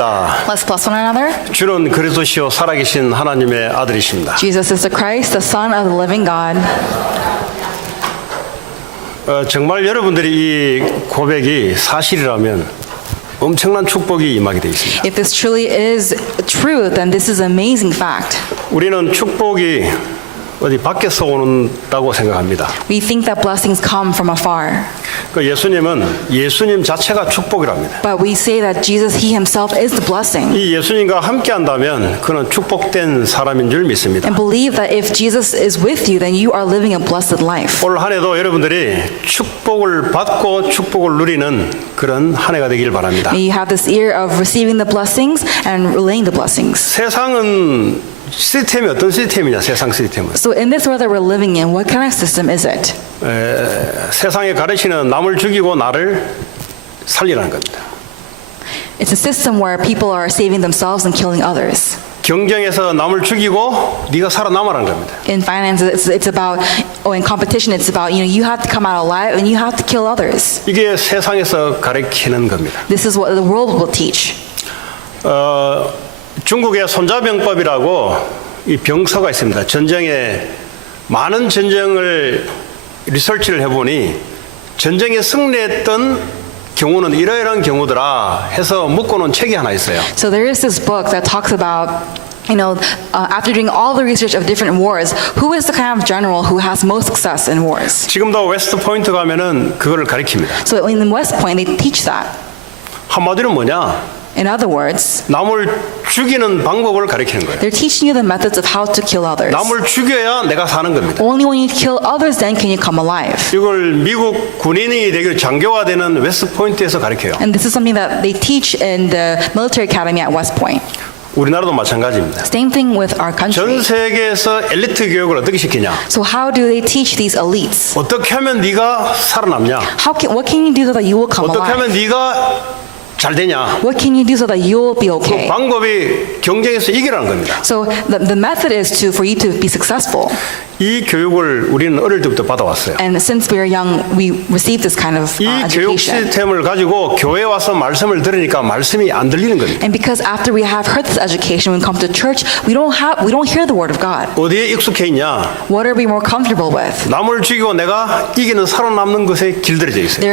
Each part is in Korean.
인사드립시다. Let's bless one another. 주는 그리스도시요 살아계신 하나님의 아들이십니다. Jesus is the Christ, the Son of the living God. 정말 여러분들이 이 고백이 사실이라면 엄청난 축복이 임하게 되어 있습니다. If this truly is true, then this is an amazing fact. 우리는 축복이 어디 밖에서 온다고 생각합니다. We think that blessings come from afar. 그 예수님 자체가 축복이랍니다. But we say that Jesus, He Himself is the blessing. 이 예수님과 함께 한다면 그는 축복된 사람인 줄 믿습니다. And believe that if Jesus is with you, then you are living a blessed life. 올 한 해도 여러분들이 축복을 받고 축복을 누리는 그런 한 해가 되길 바랍니다. May you have this ear of receiving the blessings and relaying the blessings. 세상은 시스템이 어떤 시스템이냐? 세상 시스템은 So in this world that we're living in, what kind of system is it? 세상에 가르치는 남을 죽이고 나를 살리라는 겁니다. It's a system where people are saving themselves and killing others. 경쟁에서 남을 죽이고 네가 살아남아라는 겁니다. In finance, it's about, in competition, it's about, you have to come out alive and you have to kill others. 이게 세상에서 가르치는 겁니다. This is what the world will teach. 중국의 손자병법이라고 이 병서가 있습니다. 전쟁에 많은 전쟁을 리서치를 해보니 전쟁에 승리했던 경우는 이러이러한 경우더라 해서 묶어놓은 책이 하나 있어요. So there is this book that talks about, after doing all the research of different wars, who is the kind of general who has most success in wars? 지금도 웨스트 포인트 가면은 그거를 가르칩니다. So in West Point, they teach that. 한마디로 뭐냐? In other words, 남을 죽이는 방법을 가르치는 거예요. they're teaching you the methods of how to kill others. 남을 죽여야 내가 사는 겁니다. Only when you kill others, then can you come alive. 이걸 미국 군인이 되기로 장교가 되는 웨스트 포인트에서 가르쳐요. And this is something that they teach in the military academy at West Point. 우리나라도 마찬가지입니다. Same thing with our 전 country. 세계에서 엘리트 교육을 어떻게 시키냐? So how do they teach these elites? 어떻게 하면 네가 살아남냐? What can you do so that you will come 어떻게 하면 alive? 네가 잘 되냐? What can you do so that you will be 그 okay? 방법이 경쟁에서 이기라는 겁니다. So the method is for you to be successful. 이 교육을 우리는 어릴 때부터 받아왔어요. And since we are young, we receive this kind of 이 교육 education. 시스템을 가지고 교회 와서 말씀을 들으니까 말씀이 안 들리는 겁니다. And because after we have heard this education, when we come to church, we don't hear the word of God. 어디에 익숙해 있냐? What are we more comfortable with? 남을 죽이고 내가 이기는 살아남는 것에 길들여져 있어요.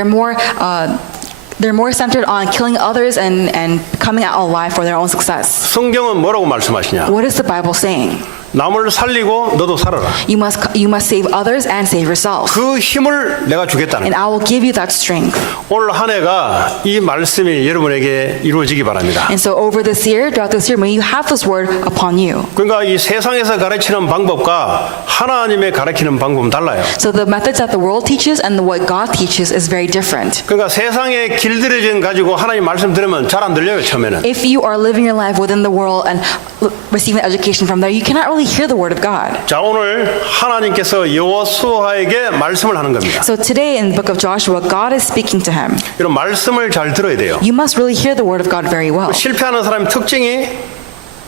They're more centered on killing others and coming out alive for their own success. 성경은 뭐라고 말씀하시냐? What is the Bible saying? 남을 살리고 너도 살아라. You must save others and save yourself. 그 힘을 내가 주겠다는 And 거예요. I will give you that strength. 올 한 해가 이 말씀이 여러분에게 이루어지기 바랍니다. And so over this year, throughout this year, may you have this word upon you. 그러니까 이 세상에서 가르치는 방법과 하나님의 가르치는 방법은 달라요. So the methods that the world teaches and what God teaches is very different. 그러니까 세상에 길들여진 가지고 하나님 말씀 들으면 잘 안 들려요, 처음에는. If you are living your life within the world and receiving education from there, you cannot really hear the word of God. 자, 오늘 하나님께서 여호수아에게 말씀을 하는 겁니다. So today in the book of Joshua, God is speaking to him. 이런 말씀을 잘 들어야 돼요. You must really hear the word of God very well. 실패하는 사람의 특징이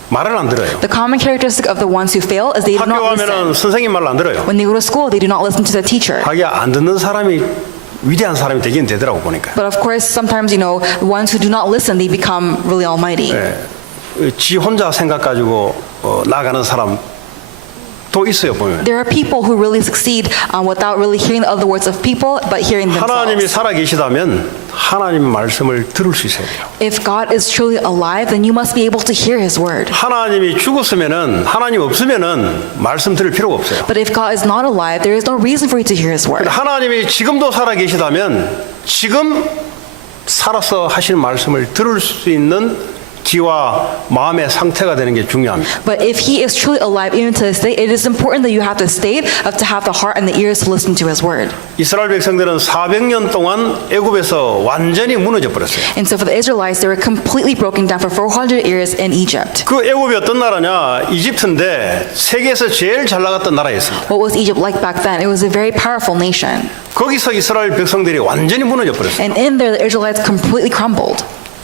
말을 안 들어요. The common characteristic of the ones who fail is they do 학교 not 가면은 listen. 선생님 말을 안 들어요. When they go to school, they do not listen to the teacher. 하기야 안 듣는 사람이 위대한 사람이 되긴 되더라고 보니까. But of course, sometimes, the ones who do not listen, they become really almighty. 지 혼자 생각 가지고 나가는 사람 또 있어요 보면. There are people who really succeed without really hearing the other words of people, but hearing 하나님이 themselves. 살아 계시다면 하나님의 말씀을 들을 수 있어야 돼요. If God is truly alive, then you must be able to hear His word. 하나님이 죽었으면은 하나님 없으면은 말씀 들을 필요가 없어요. But if God is not alive, there is no reason for you to hear His word. 하나님이 지금도 살아 계시다면 지금 살아서 하시는 말씀을 들을 수 있는 기와 마음의 상태가 되는 게 중요합니다. But if He is truly alive even to this day, it is important that you have the state to have the heart and the ears to listen to His word. 이스라엘 백성들은 400년 동안 애굽에서 완전히 무너져 버렸어요. And so for the Israelites, they were completely broken down for 400 years in Egypt. 그 애굽이 어떤 나라냐? 이집트인데 세계에서 제일 잘 나갔던 나라였습니다. What was Egypt like back then? It was a very powerful nation. 거기서 이스라엘 백성들이 완전히 무너져 버렸어요. And in there, the Israelites completely crumbled.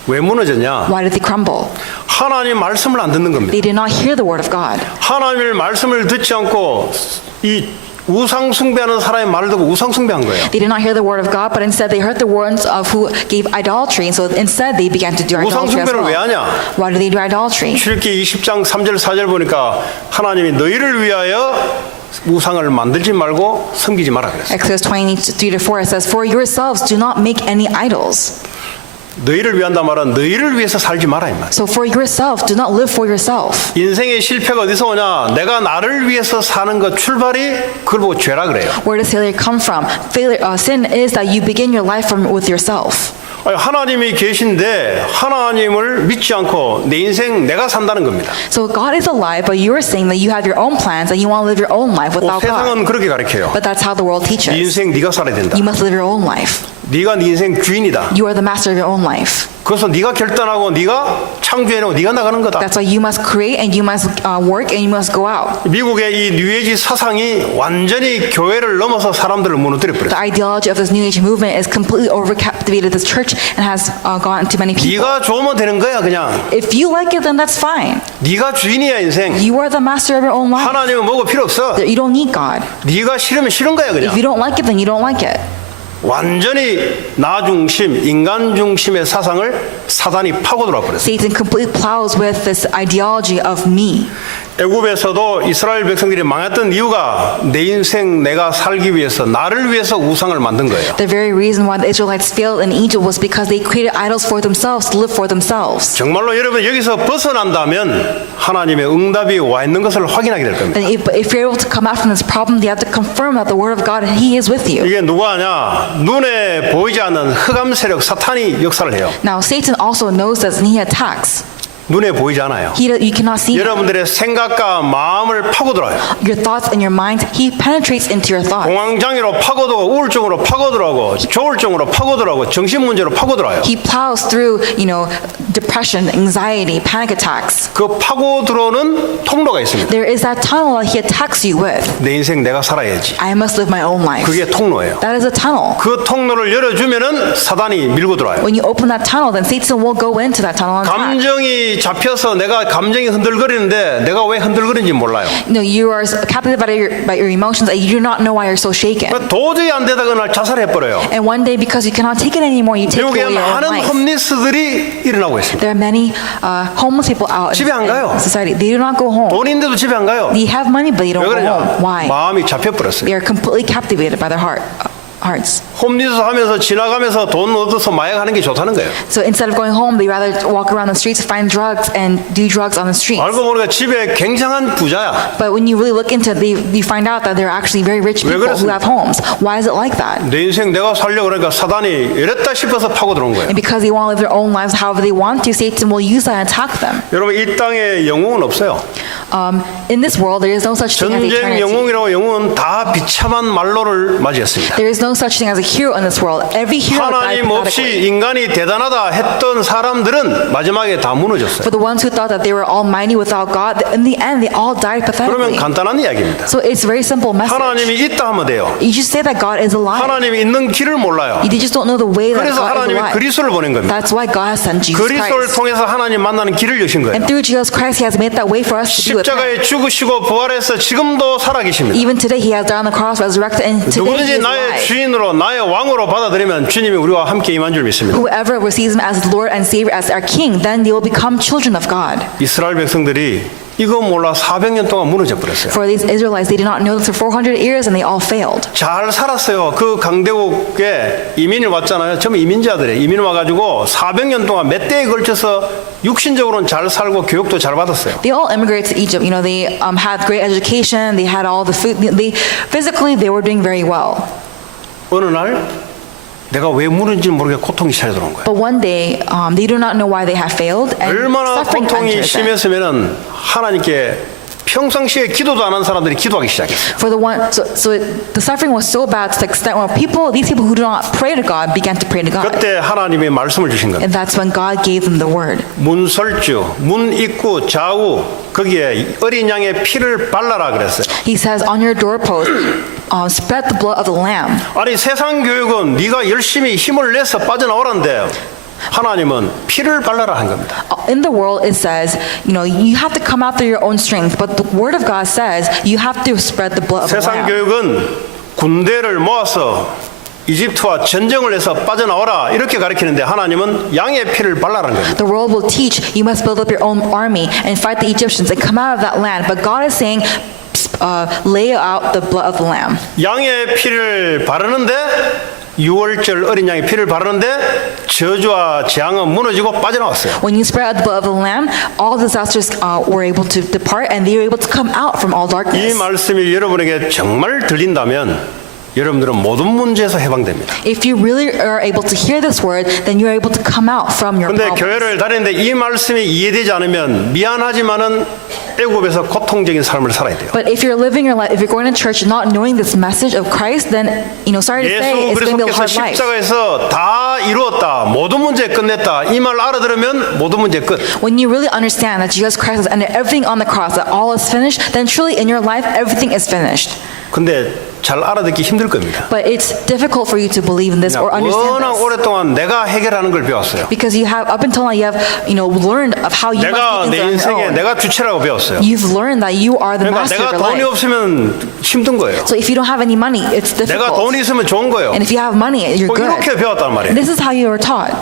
왜 무너졌냐? Why did they crumble? 하나님 말씀을 안 듣는 겁니다. They did not hear the word of God. 하나님의 말씀을 듣지 않고 이 우상 숭배하는 사람의 말을 듣고 우상 숭배한 거예요. They did not hear the word of God, but instead they heard the words of who gave idolatry. And so instead they began to do 우상 idolatry as 숭배를 왜 well. 하냐? Why do they do idolatry? 출애굽기 20장 3절 4절 보니까 하나님이 너희를 위하여 우상을 만들지 말고 섬기지 마라 그랬어요. Exodus 23-4 it says, For yourselves do not make any idols. 너희를 위한단 말은 너희를 위해서 살지 마라 이 말. So for yourself, do not live for yourself. 인생의 실패가 어디서 오냐? 내가 나를 위해서 사는 것 출발이 그걸 보고 죄라 그래요. Where does failure come from? Sin is that you begin your life with yourself. 아니, 하나님이 계신데 하나님을 믿지 않고 내 인생 내가 산다는 겁니다. So God is alive, but you are saying that you have your own plans and you want to live your own life without God. 세상은 그렇게 가르쳐요. But that's how the world 네 teaches. 인생 네가 살아야 된다. You must live your own life. 네가 네 인생 주인이다. You are the master of your own life. 그래서 네가 결단하고 네가 창조해내고 네가 나가는 거다. That's why you must create and you must work and you must go out. 미국의 이 뉴에이지 사상이 완전히 교회를 넘어서 사람들을 무너뜨려 The 버렸어요. ideology of this New Age movement is completely overcaptivated this church and has gotten to many people. 네가 좋으면 되는 거야 그냥. If you like it, then that's fine. 네가 주인이야 인생. You are the master of your own life. 하나님은 뭐고 필요 없어. You don't need God. 네가 싫으면 싫은 거야 그냥. If you don't like it, then you don't like it. 완전히 나 중심, 인간 중심의 사상을 사단이 파고 들어와 버렸어요. Satan completely plows with this ideology of me. 애굽에서도 이스라엘 백성들이 망했던 이유가 내 인생 내가 살기 위해서 나를 위해서 우상을 만든 거예요. The very reason why the Israelites failed in Egypt was because they created idols for themselves to live for themselves. 정말로 여러분 여기서 벗어난다면 하나님의 응답이 와 있는 것을 확인하게 될 겁니다. And if you're able to come out from this problem, you have to confirm that the word of God, He is with you. 이게 누가 하냐? 눈에 보이지 않는 흑암 세력 사탄이 역사를 해요. Now, Satan also knows this and he attacks. 눈에 보이지 않아요. You cannot see him. 여러분들의 생각과 마음을 파고들어요. Your thoughts and your mind, He penetrates into your thoughts. 공황장애로 파고들고 우울증으로 파고들고 조울증으로 파고들고 정신 문제로 파고들어요. He plows through, depression, anxiety, panic attacks. 그 파고들어오는 통로가 있습니다. There is that tunnel that He attacks you with. 내 인생 내가 살아야지. I must live my own life. 그게 통로예요. That is a tunnel. 그 통로를 열어주면은 사단이 밀고 들어와요. When you open that tunnel, then Satan will go into that tunnel and attack. 감정이 잡혀서 내가 감정이 흔들거리는데 내가 왜 흔들거리는지 몰라요. You are captivated by your emotions and you do not know why you're so shaken. 도저히 안 되다가 날 자살해버려요. And one day, because you cannot take it anymore, you take 미국에 away your own 많은 life. 홈리스들이 일어나고 있습니다. There are many homeless people out 집에 안 가요. in society. They do not go home. 돈인데도 집에 안 가요. They have money, but they don't 왜 go home. 그러냐? Why? 마음이 잡혀버렸어요. They are completely captivated by their hearts. 홈리스 하면서 지나가면서 돈 얻어서 마약하는 게 좋다는 거예요. So instead of going home, they rather walk around the streets, find drugs, and do drugs on the streets. 알고 보니까 집에 굉장한 부자야. But when you really look into it, you find out that they're actually very rich 왜 people who 그렇습니까? have homes. Why is it like that? 내 인생 내가 살려고 그러니까 사단이 이랬다 싶어서 파고 들어온 거예요. And because they want to live their own lives however they want to, Satan will use that and attack them. 여러분 이 땅에 영웅은 없어요. In this world, there is no such thing as 전쟁 eternity. 영웅이라고 영웅은 다 비참한 말로를 맞이했습니다. There is no such thing as a hero in this world. Every hero died 하나님 없이 pathetically. 인간이 대단하다 했던 사람들은 마지막에 다 무너졌어요. For the ones who thought that they were almighty without God, in the end, they all died 그러면 pathetically. 간단한 이야기입니다. So it's a very simple message. 하나님이 있다 하면 돼요. You just say that God is alive. 하나님이 있는 길을 몰라요. You just don't know the way that 그래서 God is 하나님이 alive. 그리스도를 보낸 겁니다. That's why God has sent Jesus 그리스도를 Christ. 통해서 하나님 만나는 길을 여신 거예요. And through Jesus Christ, He has made that way for us to be with Him. 십자가에 죽으시고 부활해서 지금도 살아계십니다. Even today, He has died on the cross, resurrected, and today He 누구든지 is 나의 alive. 주인으로 나의 왕으로 받아들이면 주님이 우리와 함께 임한 줄 믿습니다. Whoever receives Him as Lord and Savior, as our King, then they will become children of God. 이스라엘 백성들이 이거 몰라 400년 동안 무너져 버렸어요. For these Israelites, they did not know this for 400 years, and they all failed. 잘 살았어요. 그 강대국에 이민을 왔잖아요. 전부 이민자들이 이민 와가지고 400년 동안 몇 대에 걸쳐서 육신적으로는 잘 살고 교육도 잘 받았어요. They all immigrated to Egypt. They had great education. They had all the food. Physically, they were doing very well. 어느 날 내가 왜 무너진지 모르게 고통이 찾아들어온 거예요. But one day, they do not know why they have failed, and 얼마나 suffering 고통이 enters them. 심했으면은 하나님께 평상시에 기도도 안 한 사람들이 기도하기 시작했어요. For the suffering was so bad to the extent where these people who do not pray to God began to pray to God. 그때 하나님의 말씀을 주신 겁니다. And that's when God gave them the word. 문설주, 문 입구, 좌우 거기에 어린 양의 피를 발라라 그랬어요. He says, on your doorpost, spread the blood of the lamb. 아니 세상 교육은 네가 열심히 힘을 내서 빠져나오란데 하나님은 피를 발라라 한 겁니다. In the world, it says, you have to come out through your own strength. But the Word of God says you have to spread the blood of the 세상 Lamb. 교육은 군대를 모아서 이집트와 전쟁을 해서 빠져나와라 이렇게 가르치는데 하나님은 양의 피를 발라라는 겁니다. The world will teach you must build up your own army and fight the Egyptians and come out of that land. But God is saying, lay out the blood of the Lamb. 양의 피를 바르는데 6월절 어린 양의 피를 바르는데 저주와 재앙은 무너지고 빠져나왔어요. When you spread out the blood of the Lamb, all disasters were able to depart and they were able to come out from all 이 darkness. 말씀이 여러분에게 정말 들린다면 여러분들은 모든 문제에서 해방됩니다. If you really are able to hear this word, then you're able to come out from your 그런데 problems. 교회를 다니는데 이 말씀이 이해되지 않으면 미안하지만은 애굽에서 고통적인 삶을 살아야 돼요. But if you're living your life, if you're going to church not knowing this message of Christ, then, sorry to say, 예수 it's going to be a 그리스도께서 hard life. 십자가에서 다 이루었다, 모든 문제 끝냈다 이 말 알아들으면 모든 문제 끝. When you really understand that Jesus Christ has ended everything on the cross, that all is finished, then truly in your life, everything is finished. 근데 잘 알아듣기 힘들 겁니다. But it's difficult for you to believe in this or understand 워낙 this. 오랫동안 내가 해결하는 걸 배웠어요. Because you have, up until now, you have, learned of how you 내가 must do 내 things on 인생에 your own. 내가 주체라고 배웠어요. You've learned that you are the 그러니까 master 내가 of your 돈이 life. 없으면 힘든 거예요. So if you don't have any money, it's 내가 difficult. 돈이 있으면 좋은 거예요. And if you have money, you're good. 이렇게 배웠단 말이에요. This is how you were taught.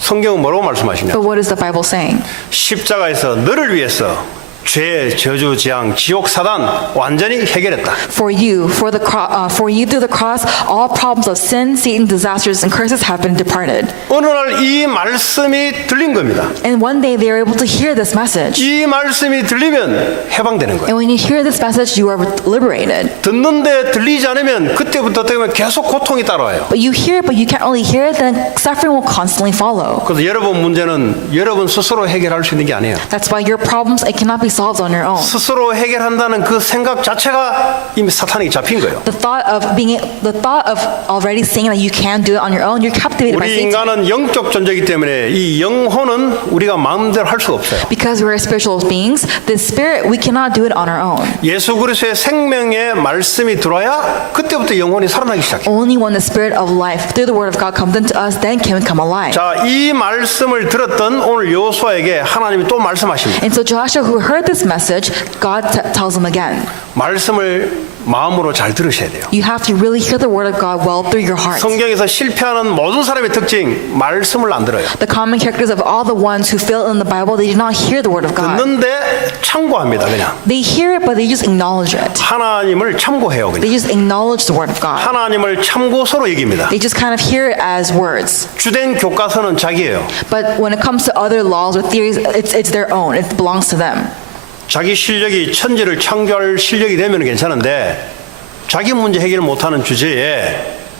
성경은 뭐라고 말씀하시냐? But what is the Bible saying? 십자가에서 너를 위해서 죄, 저주, 재앙, 지옥, 사단 완전히 해결했다. For you through the cross, all problems of sin, Satan, disasters, and curses have been departed. 어느 날 이 말씀이 들린 겁니다. And one day they are able to hear this message. 이 말씀이 들리면 해방되는 거예요. And when you hear this message, you are liberated. 듣는데 들리지 않으면 그때부터 되면 계속 고통이 따라와요. But you hear it, but you can't really hear it, then suffering will constantly follow. 그래서 여러분 문제는 여러분 스스로 해결할 수 있는 게 아니에요. That's why your problems, it cannot be solved on your own. 스스로 해결한다는 그 생각 자체가 이미 사탄에게 잡힌 거예요. The thought of already saying that you can do it on your own, you're captivated by 우리 Satan. 인간은 영적 존재이기 때문에 이 영혼은 우리가 마음대로 할 수가 없어요. Because we're spiritual beings, the spirit, we cannot do it on our own. 예수 그리스도의 생명의 말씀이 들어야 그때부터 영혼이 살아나기 시작해요. Only when the spirit of life through the word of God comes into us, then can we come alive. 자, 이 말씀을 들었던 오늘 여호수아에게 하나님이 또 말씀하십니다. And so Joshua, who heard this message, God tells him again, 말씀을 마음으로 잘 들으셔야 돼요. you have to really hear the word of God well through your heart. 성경에서 실패하는 모든 사람의 특징 말씀을 안 들어요. The common characters of all the ones who fail in the Bible, they do not hear the word of God. 듣는데 참고합니다. 그냥 They hear it, but they just acknowledge it. 하나님을 참고해요. 그냥 They just acknowledge the word of God. 하나님을 참고서로 얘기입니다. They just kind of hear it as words. 주된 교과서는 자기예요. But when it comes to other laws or theories, it's their own. It belongs to them. 자기 실력이 천지를 창조할 실력이 되면 괜찮은데 자기 문제 해결 못하는 주제에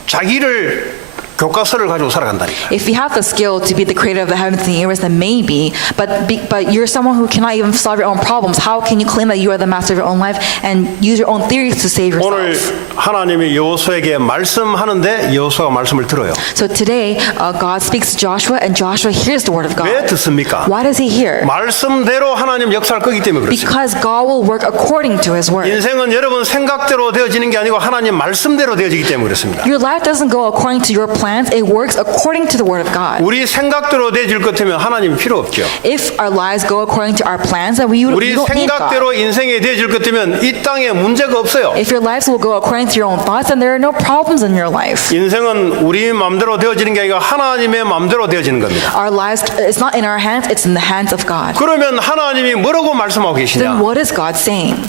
자기를 교과서를 가지고 살아간다니까. If you have the skill to be the creator of the heavens and the universe, then maybe. But you're someone who cannot even solve your own problems. How can you claim that you are the master of your own life and use your own theories to save 오늘 yourself? 하나님이 여호수아에게 말씀하는데 여호수아가 말씀을 들어요. So today, God speaks to Joshua, and Joshua hears the word of 왜 God. 듣습니까? Why does he hear? 말씀대로 하나님 역사할 거기 때문에 그렇습니다. Because God will work according to His word. 인생은 여러분 생각대로 되어지는 게 아니고 하나님 말씀대로 되어지기 때문에 그렇습니다. Your life doesn't go according to your plans, it works according to the word of God. 우리 생각대로 되어질 것 같으면 하나님이 필요 없죠. If our lives go according to our plans, then we 우리 don't need God. 생각대로 인생이 되어질 것 같으면 이 땅에 문제가 없어요. If your lives will go according to your own thoughts, then there are no problems in your life. 인생은 우리 마음대로 되어지는 게 아니라 하나님의 마음대로 되어지는 겁니다. Our lives, it's not in our hands, it's in the hands of God. 그러면 하나님이 뭐라고 말씀하고 Then 계시냐? what is God saying?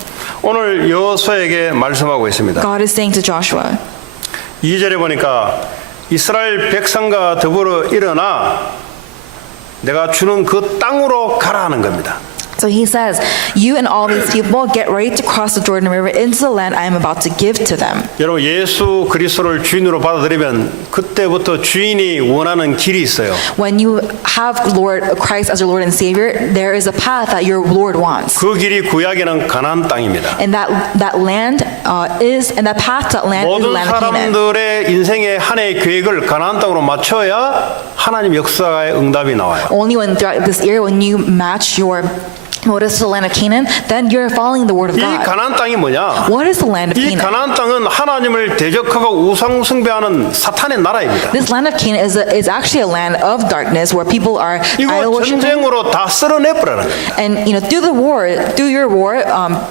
오늘 여호수아에게 말씀하고 있습니다. God is saying to Joshua, 2절에 보니까 이스라엘 백성과 더불어 일어나 내가 주는 그 땅으로 가라 하는 겁니다. so he says, you and all these people get ready to cross the Jordan River into the land I am about to give to them. 여러분 예수 그리스도를 주인으로 받아들이면 그때부터 주인이 원하는 길이 있어요. When you have Lord Christ as your Lord and Savior, there is a path that your Lord wants. 그 길이 구약에는 가나안 땅입니다. And that land and that path to that land is the 모든 land of Canaan. 사람들의 인생의 한 해의 계획을 가나안 땅으로 맞춰야 하나님 역사의 응답이 나와요. Only when throughout this year, when you match your what is the land of Canaan? Then you're following the word of 이 God. 가나안 땅이 뭐냐? What is the land of 이 Canaan? 가나안 땅은 하나님을 대적하고 우상 숭배하는 사탄의 나라입니다. This land of Canaan is actually a land of darkness where people are 이거 idol worshiping. 전쟁으로 다 쓸어내버리는 겁니다. And through your war,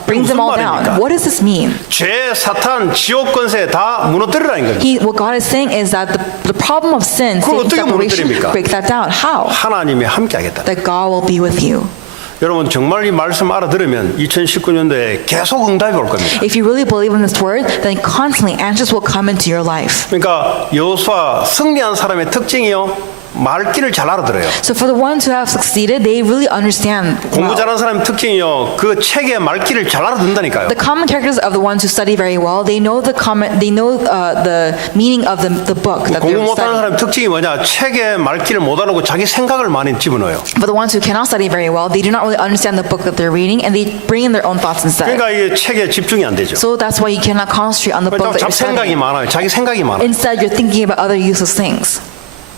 brings them all 말입니까? down. What does this mean? 죄, 사탄, 지옥 권세 다 무너뜨리라는 겁니다. What God is saying is that the problem of sin, 그걸 Satan's 어떻게 separation, 무너뜨립니까? break that down. How? 하나님이 함께하겠다. That God will be with you. 여러분 정말 이 말씀 알아들으면 2019년도에 계속 응답이 올 겁니다. If you really believe in this word, then constantly answers will come into your life. 그러니까 여호수아 승리한 사람의 특징이요. 말귀를 잘 알아들어요. So for the ones who have succeeded, they really understand 공부 well. 잘하는 사람의 특징이요. 그 책의 말귀를 잘 알아듣는다니까요. The common characters of the ones who study very well, they know the meaning of the book that 공부 they're 못하는 studying. 사람의 특징이 뭐냐? 책의 말귀를 못 알아보고 자기 생각을 많이 집어넣어요. For the ones who cannot study very well, they do not really understand the book that they're reading, and they bring in their own thoughts instead. 그러니까 이게 책에 집중이 안 되죠. So that's why you cannot concentrate on the book that you're 잡생각이 studying. 많아요. 자기 생각이 많아요. Instead, you're thinking about other useless things.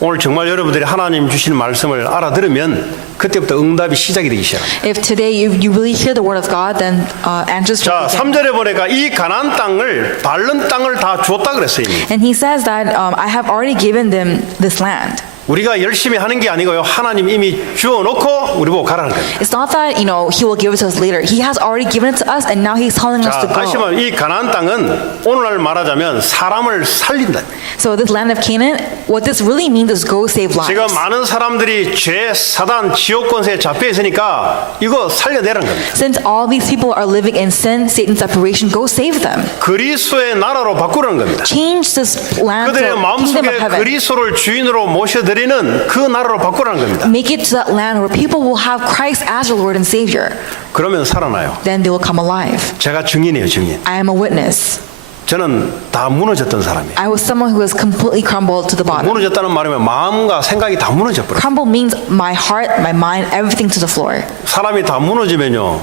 오늘 정말 여러분들이 하나님 주신 말씀을 알아들으면 그때부터 응답이 시작이 되기 시작합니다. If today you really hear the word of God, then answers 자, will begin. 3절에 보니까 이 가나안 땅을 바른 땅을 다 주었다 그랬어요. 이미. And he says that I have already given them this land. 우리가 열심히 하는 게 아니고요. 하나님 이미 주어놓고 우리 보고 가라는 겁니다. It's not that he will give it to us later. He has already given it to us, and now he's telling us 자, to 다시 go. 말하면 이 가나안 땅은 오늘날 말하자면 사람을 살린다. So this land of Canaan, what this really means is go save 지금 lives. 많은 사람들이 죄, 사단, 지옥 권세에 잡혀 있으니까 이거 살려내라는 겁니다. Since all these people are living in sin, Satan's separation, go save them. 그리스도의 나라로 바꾸라는 겁니다. Change this land to 그들의 the kingdom 마음속에 of heaven. 그리스도를 주인으로 모셔드리는 그 나라로 바꾸라는 겁니다. Make it to that land where people will have Christ as their Lord and Savior. 그러면 살아나요. Then they will come alive. 제가 증인이에요, 증인. I am a witness. 저는 다 무너졌던 사람이에요. I was someone who was completely crumbled to the bottom. 무너졌다는 말이면 마음과 생각이 다 무너져 버려요. Crumble means my heart, my mind, everything to the floor. 사람이 다 무너지면요,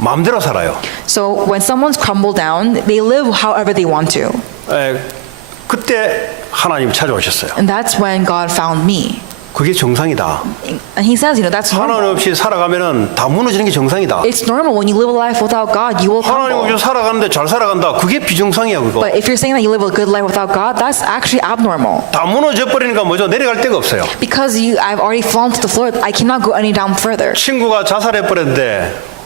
마음대로 살아요. So when someone's crumbled down, they live however they want to. 그때 하나님 찾아오셨어요. And that's when God found me. 그게 정상이다. And he says, that's 하나님 normal. 없이 살아가면은 다 무너지는 게 정상이다. It's normal when you live a life without God, you will 하나님 crumble. 없이 살아가는데 잘 살아간다. 그게 비정상이야, 그거. But if you're saying that you live a good life without God, that's actually abnormal. 다 무너져 버리니까 뭐죠? 내려갈 데가 없어요. Because I've already fallen to the floor, I cannot go any down further. 친구가 자살해 버렸는데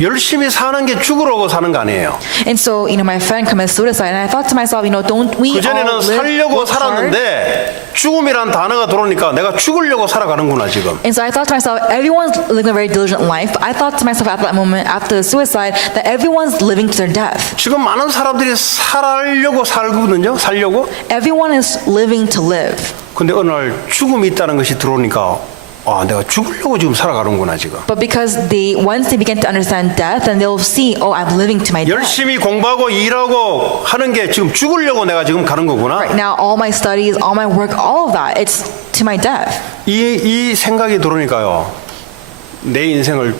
열심히 사는 게 죽으려고 사는 거 아니에요. And so, my friend committed suicide, and I thought to myself, don't we all 그전에는 live, 살려고 work hard? 살았는데 죽음이란 단어가 들어오니까 내가 죽으려고 살아가는구나 지금. And so I thought to myself, everyone's living a very diligent life. But I thought to myself at that moment, after the suicide, that everyone's living to their death. 지금 많은 사람들이 살려고 살거든요. 살려고. Everyone is living to live. 근데 어느 날 죽음이 있다는 것이 들어오니까 내가 죽으려고 지금 살아가는구나 지금. But because once they begin to understand death, then they'll see, I'm living to my death. 열심히 공부하고 일하고 하는 게 지금 죽으려고 내가 지금 가는 거구나. Right now, all my studies, all my work, all of that, it's to my death. 이 생각이 들어오니까요. 내 인생을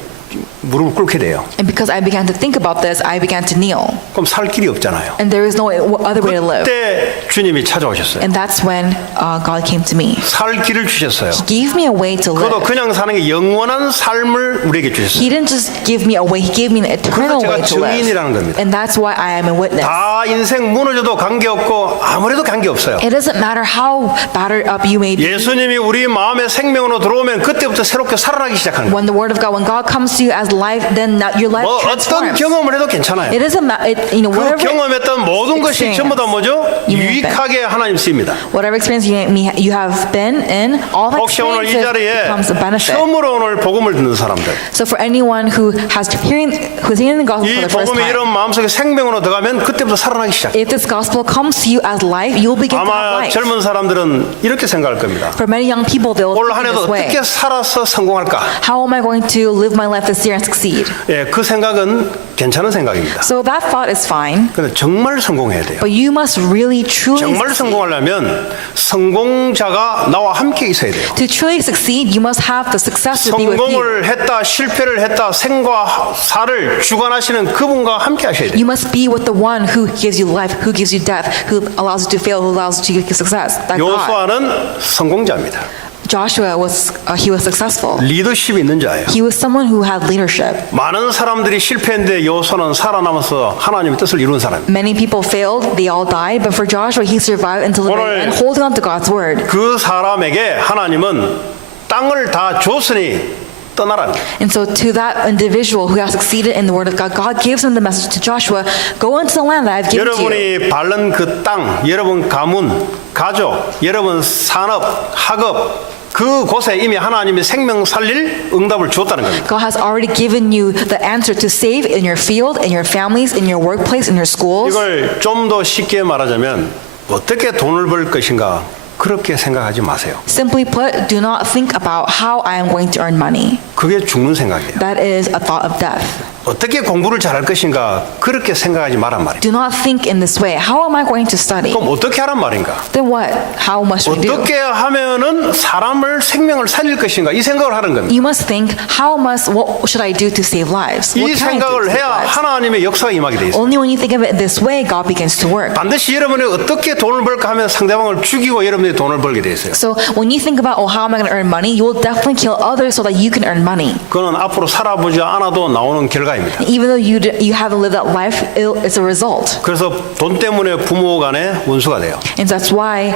무릎을 꿇게 돼요. And because I began to think about this, I began to kneel. 그럼 살 길이 없잖아요. And there is no other way to live. 그때 주님이 찾아오셨어요. And that's when God came to me. 살 길을 주셨어요. He gave me a way to 그것도 live. 그냥 사는 게 영원한 삶을 우리에게 주셨어요. He didn't just give me a way, He gave me an eternal 그래서 제가 way to live. 증인이라는 겁니다. And that's why I am a witness. 다 인생 무너져도 관계없고 아무래도 관계없어요. It doesn't matter how battered up you may be. 예수님이 우리 마음의 생명으로 들어오면 그때부터 새롭게 살아나기 시작하는 거예요. When the word of God, when God comes to you as life, then your life 뭐 어떤 transforms. 경험을 해도 괜찮아요. It doesn't matter, 그 whatever 경험했던 모든 것이 experience 전부 다 뭐죠? you may have 유익하게 하나님 쓰입니다. whatever experience you have been in, all that 혹시 오늘 이 experience 자리에 becomes a benefit. 처음으로 오늘 복음을 듣는 사람들, So for anyone who's hearing the gospel 이 for the first 복음이 time, 이런 마음속에 생명으로 들어가면 그때부터 살아나기 시작해요. if this gospel comes to you as life, you will begin to have 아마 life. 젊은 사람들은 이렇게 생각할 겁니다. For many young people, they will 올 한 think 해도 this way. 어떻게 살아서 성공할까? How am I going to live my life this year and succeed? 예, 그 생각은 괜찮은 생각입니다. So that thought is fine, 근데 정말 성공해야 돼요. but you must really truly 정말 succeed. 성공하려면 성공자가 나와 함께 있어야 돼요. To truly succeed, you must have the success to be with you. 성공을 했다, 실패를 했다, 생과 사를 주관하시는 그분과 함께 하셔야 돼요. You must be with the one who gives you life, who gives you death, who allows you to fail, who allows you to get success. That God. 요수아는 성공자입니다. Joshua was successful. 리더십이 있는 자예요. He was someone who had leadership. 많은 사람들이 실패했는데 여호수아는 살아남아서 하나님의 뜻을 이룬 사람이에요. Many people failed, they all died, but for Joshua, he survived until the very 오늘 end, holding on to God's word. 그 사람에게 하나님은 땅을 다 줬으니 떠나라. And so to that individual who has succeeded in the word of God, God gives him the message to Joshua, go into the land that I've given to you. 여러분이 밟는 그 땅, 여러분 가문, 가족, 여러분 산업, 학업 그 곳에 이미 하나님이 생명 살릴 응답을 주었다는 겁니다. God has already given you the answer to save in your field, in your families, in your workplace, in your schools. 이걸 좀 더 쉽게 말하자면 어떻게 돈을 벌 것인가 그렇게 생각하지 마세요. Simply put, do not think about how I am going to earn money. 그게 죽는 생각이에요. That is a thought of death. 어떻게 공부를 잘할 것인가 그렇게 생각하지 말란 말이에요. Do not think in this way. How am I going to study? 그럼 어떻게 하란 말인가? Then what? How must we do? 어떻게 하면은 사람을 생명을 살릴 것인가 이 생각을 하는 겁니다. You must think, what should I do to save lives? 이 What can I do to 생각을 save 해야 lives? 하나님의 역사가 임하게 돼 있어요. Only when you think of it this way, God begins to work. 반드시 여러분이 어떻게 돈을 벌까 하면 상대방을 죽이고 여러분이 돈을 벌게 돼 있어요. So when you think about, how am I going to earn money? You will definitely kill others so that you can earn money. 그거는 앞으로 살아보지 않아도 나오는 결과입니다. Even though you haven't lived that life, it's a result. 그래서 돈 때문에 부모 간에 원수가 돼요. And that's why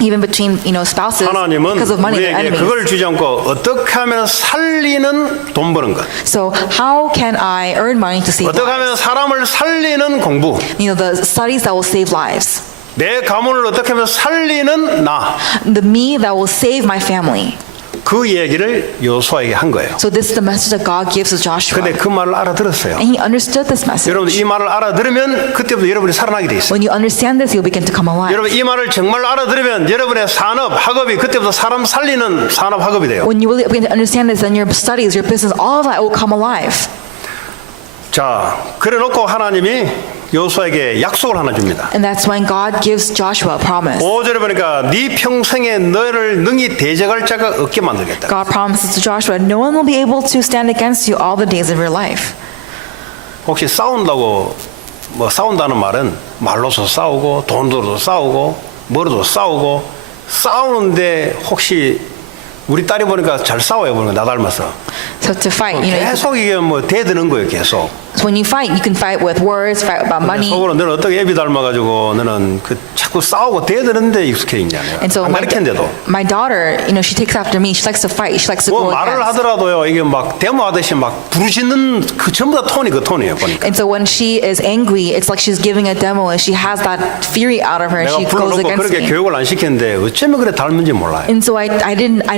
even between spouses, 하나님은 because of money, they're 우리에게 enemies. 그걸 주지 않고 어떻게 하면 살리는 돈 버는 것, So how can I earn money to save 어떻게 lives? 하면 사람을 살리는 공부, The studies that will save lives. 내 가문을 어떻게 하면 살리는 나, The me that will save my family. 그 얘기를 여호수아에게 한 거예요. So this is the message that God gives to Joshua. 근데 그 말을 알아들었어요. And he understood this message. 여러분 이 말을 알아들으면 그때부터 여러분이 살아나게 돼 있어요. When you understand this, you'll begin to come alive. 여러분 이 말을 정말 알아들으면 여러분의 산업, 학업이 그때부터 사람 살리는 산업, 학업이 돼요. When you really begin to understand this, then your studies, your business, all of that will come alive. 자, 그래놓고 하나님이 여호수아에게 약속을 하나 줍니다. And that's when God gives Joshua a promise. 5절에 보니까 네 평생에 너를 능히 대적할 자가 없게 만들겠다. God promises to Joshua, no one will be able to stand against you all the days of your life. 혹시 싸운다고 싸운다는 말은 말로서 싸우고 돈으로도 싸우고 뭐로도 싸우고 싸우는데 혹시 우리 딸이 보니까 잘 싸워요 보니까 나 닮아서 So to fight, 계속 이게 대드는 거예요 계속. so when you fight, you can fight with words, fight about money. 속으로 너는 어떻게 애비 닮아가지고 너는 자꾸 싸우고 대드는데 익숙해 있냐며. And so 안 가르쳤는데도. my daughter, she takes after me. She likes to fight. She likes to 뭐 go 말을 against. 하더라도요 이게 막 데모하듯이 막 부르짖는 그 전부 다 톤이 그 톤이에요 보니까. And so when she is angry, it's like she's giving a demo and she has that fury out of her and 내가 she goes 불러놓고 against 그렇게 me. 교육을 안 시켰는데 어쩌면 그래 닮은지 몰라요. And so I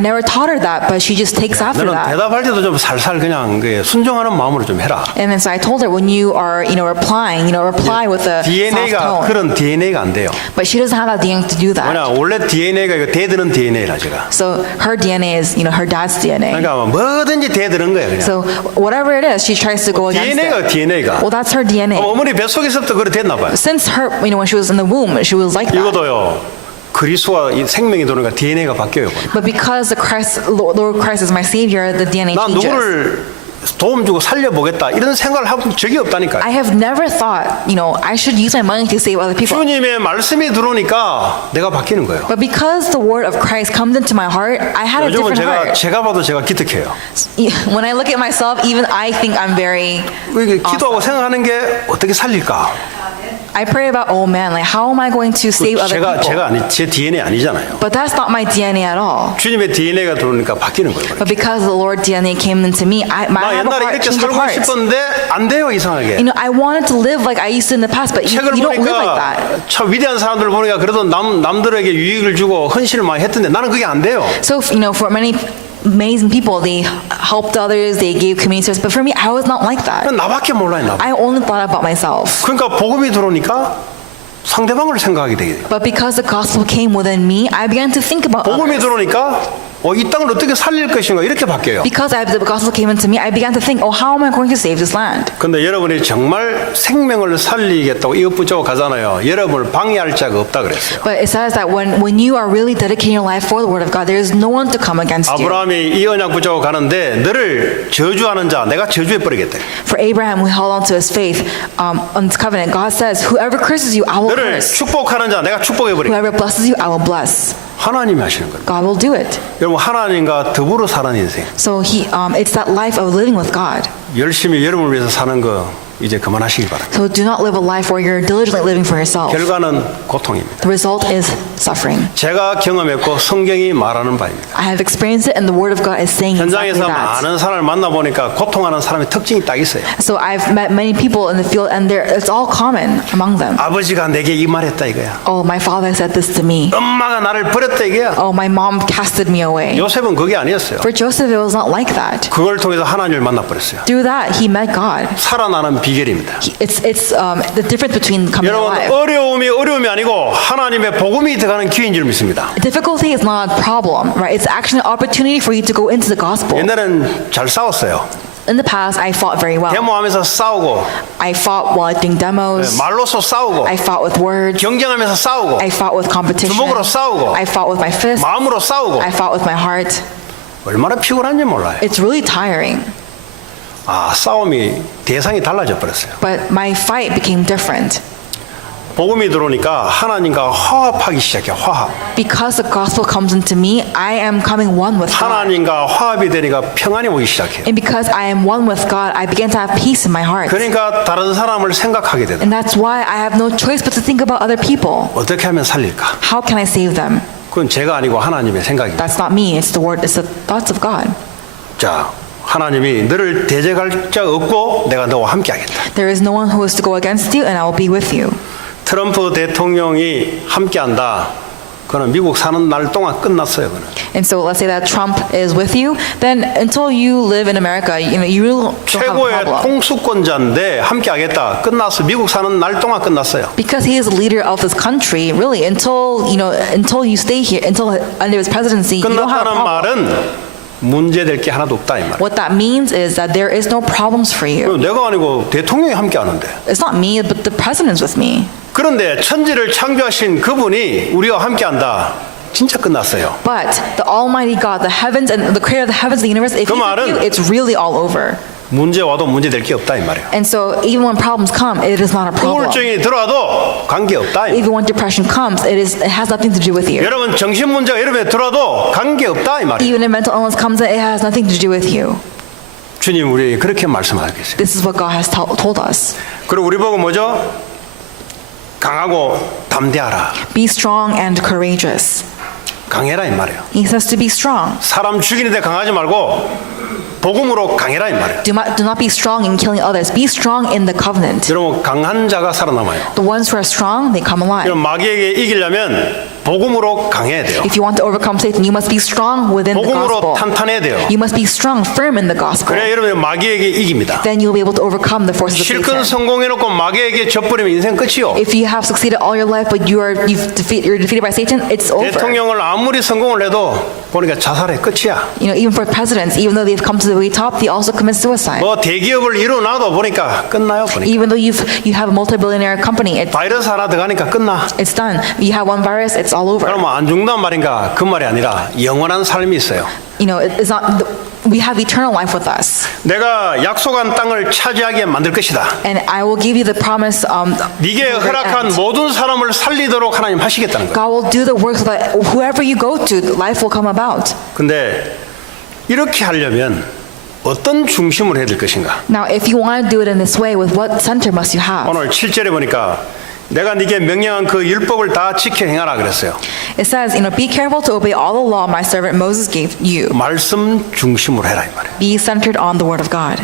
never taught her that, but she just takes after 너는 that. 대답할 때도 좀 살살 그냥 그 순종하는 마음으로 좀 해라. And then so I told her, when you are, replying, reply with a soft DNA가 tone. 그런 DNA가 안 돼요. But she doesn't have that DNA to do that. 뭐냐 원래 DNA가 이거 대드는 DNA라 제가. So her DNA is, her dad's DNA. 그러니까 뭐든지 대드는 거예요 그냥. So whatever it is, she tries to go against DNA가 it. DNA가. Well, that's her DNA. 어머니 뱃속에서부터 그래 됐나 봐요. Since her, when she was in the womb, she was like that. 이것도요. 그리스도와 이 생명이 도니까 DNA가 바뀌어요. But because Lord Christ is my Savior, the DNA 난 changes. 누구를 도움 주고 살려보겠다 이런 생각을 해본 적이 없다니까요. I have never thought, I should use my money to save other people. 주님의 말씀이 들어오니까 내가 바뀌는 거예요. But because the word of Christ comes into my heart, I had a 요즘은 different heart. 제가 봐도 제가 기특해요. When I look at myself, even I think I'm very 이게 기도하고 awesome. 생각하는 게 어떻게 살릴까? I pray about, like how am I going to save other people? 제가 제 DNA 아니잖아요. But that's not my DNA at all. 주님의 DNA가 들어오니까 바뀌는 거예요. But because the Lord DNA came into me, I 나 have a 옛날에 heart, 이렇게 change of 살고 heart. 싶었는데 안 돼요 이상하게. I wanted to live like I used to in the past, but you 책을 don't live like 보니까 that. 참 위대한 사람들 보니까 그래도 남들에게 유익을 주고 헌신을 많이 했던데 나는 그게 안 돼요. So, for many amazing people, they helped others, they gave community service, but for me, I was not like that. 나밖에 몰라요 나. I only thought about myself. 그러니까 복음이 들어오니까 상대방을 생각하게 되게 돼요. But because the gospel came within me, I began to think about 복음이 others. 들어오니까 이 땅을 어떻게 살릴 것인가 이렇게 바뀌어요. Because the gospel came into me, I began to think, how am I going to save this land? 근데 여러분이 정말 생명을 살리겠다고 이웃부쩍 가잖아요. 여러분을 방해할 자가 없다 그랬어요. But it says that when you are really dedicating your life for the word of God, there is no one to come against you. 아브라함이 이 언약 붙잡고 가는데 너를 저주하는 자 내가 저주해 버리겠다. For Abraham, who held on to his faith on this covenant, God says, whoever curses you, I will 너를 curse. 축복하는 자 내가 축복해 버리겠다. Whoever blesses you, I will bless. 하나님이 하시는 겁니다. God will do it. 여러분 하나님과 더불어 사는 인생. So it's that life of living with God. 열심히 여러분을 위해서 사는 거 이제 그만하시기 바랍니다. So do not live a life where you're diligently living for yourself. 결과는 고통입니다. The result is suffering. 제가 경험했고 성경이 말하는 바입니다. I have experienced it, and the Word of God is saying exactly 현장에서 that. 많은 사람을 만나보니까 고통하는 사람의 특징이 딱 있어요. So I've met many people in the field, and it's all common among them. 아버지가 내게 이 말했다 이거야. Oh, my father said this to me. 엄마가 나를 버렸다 이거야. Oh, my mom casted me away. 요셉은 그게 아니었어요. For Joseph, it was not like that. 그걸 통해서 하나님을 만나버렸어요. Through that, he met God. 살아나는 비결입니다. It's the difference between coming 여러분 alive. 어려움이 아니고 하나님의 복음이 들어가는 기회인 줄 믿습니다. Difficulty is not a problem, right? It's actually an opportunity for you to go into the gospel. 옛날엔 잘 싸웠어요. In the past, I fought very well. 데모하면서 싸우고 I fought while doing demos. 말로서 싸우고 I fought with words. 경쟁하면서 싸우고 I fought with competition. 주먹으로 싸우고 I fought with my fist. 마음으로 싸우고 I fought with my heart. 얼마나 피곤한지 몰라요. It's really tiring. 싸움이 대상이 달라져 버렸어요. But my fight became different. 복음이 들어오니까 하나님과 화합하기 시작해요. 화합. Because the gospel comes into me, I am coming one with God. 하나님과 화합이 되니까 평안이 오기 시작해요. And because I am one with God, I begin to have peace in my heart. 그러니까 다른 사람을 생각하게 되다. And that's why I have no choice but to think about other people. 어떻게 하면 살릴까? How can I save them? 그건 제가 아니고 하나님의 생각입니다. That's not me. It's the thoughts of God. 자, 하나님이 너를 대적할 자 없고 내가 너와 함께하겠다. There is no one who is to go against you, and I will be with you. 트럼프 대통령이 함께한다. 그는 미국 사는 날 동안 끝났어요. 그는. And so let's say that Trump is with you, then until you live in America, you don't have a 최고의 problem. 통수권자인데 함께하겠다. 끝났어. 미국 사는 날 동안 끝났어요. Because he is the leader of this country, really, until you stay here, until under his presidency, you don't have a 끝났다는 problem. 말은 문제될 게 하나도 없다 이 말. What that means is that there is no problems for you. 내가 아니고 대통령이 함께하는데. It's not me, but the president's with me. 그런데 천지를 창조하신 그분이 우리와 함께한다. 진짜 끝났어요. But the Almighty God, the heavens and the Creator of the heavens and the universe, if 그 He's with you, 말은 it's really all over. 문제 와도 문제될 게 없다 이 말이에요. And so even when problems come, it is not a problem. 우울증이 들어와도 관계 없다. 이 말이에요. Even when depression comes, it has nothing to do with you. 여러분 정신 문제가 여러분에 들어와도 관계 없다 이 말이에요. Even if mental illness comes, it has nothing to do with you. 주님 우리 그렇게 말씀하고 계세요. This is what God has told us. 그리고 우리 보고 뭐죠? 강하고 담대하라. Be strong and courageous. 강해라 이 말이에요. He says to be strong. 사람 죽이는데 강하지 말고 복음으로 강해라 이 말이에요. Do not be strong in killing others. Be strong in the covenant. 여러분 강한 자가 살아남아요. The ones who are strong, they come alive. 여러분 마귀에게 이기려면 복음으로 강해야 돼요. If you want to overcome Satan, you must be strong within the 복음으로 gospel. 탄탄해야 돼요. You must be strong, firm in the gospel. 그래야 여러분이 마귀에게 이깁니다. Then you'll be able to overcome the forces of 실컷 Satan. 성공해놓고 마귀에게 져버리면 인생 끝이요. If you have succeeded all your life, but you're defeated by Satan, it's over. 대통령을 아무리 성공을 해도 보니까 자살의 끝이야. Even for presidents, even though they've come to the way top, they also commit suicide. 뭐 대기업을 이뤄놔도 보니까 끝나요. 보니까 Even though you have a multi-billionaire company, 바이러스 하나 들어가니까 끝나. it's done. You have one virus, it's all over. 그러면 안 죽는단 말인가? 그 말이 아니라 영원한 삶이 있어요. It's not. We have eternal life with us, 내가 약속한 땅을 차지하게 만들 것이다. and I will give you the promise. 네게 to the 허락한 end. 모든 사람을 살리도록 하나님 하시겠다는 거예요. God will do the work so that whoever you go to, life will come about. 근데 이렇게 하려면 어떤 중심을 해야 될 것인가? Now, if you want to do it in this way, with what center must you have? 오늘 7절에 보니까 내가 네게 명령한 그 율법을 다 지켜 행하라 그랬어요. It says, be careful to obey all the law my servant Moses gave you. 말씀 중심으로 해라 이 말이에요. Be centered on the word of God.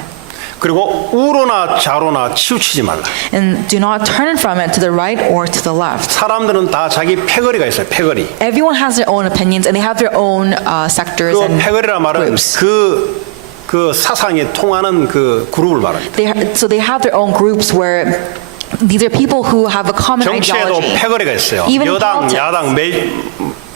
그리고 우로나 좌로나 치우치지 말라. And do not turn from it to the right or to the left. 사람들은 다 자기 패거리가 있어요. 패거리. Everyone has their own opinions and they have their own sectors 그 and 패거리란 말은 groups. 그 사상에 통하는 그 그룹을 말합니다. So they have their own groups where these are people who have a common 정치에도 ideology. 패거리가 있어요. Even in 여당, politics. 야당,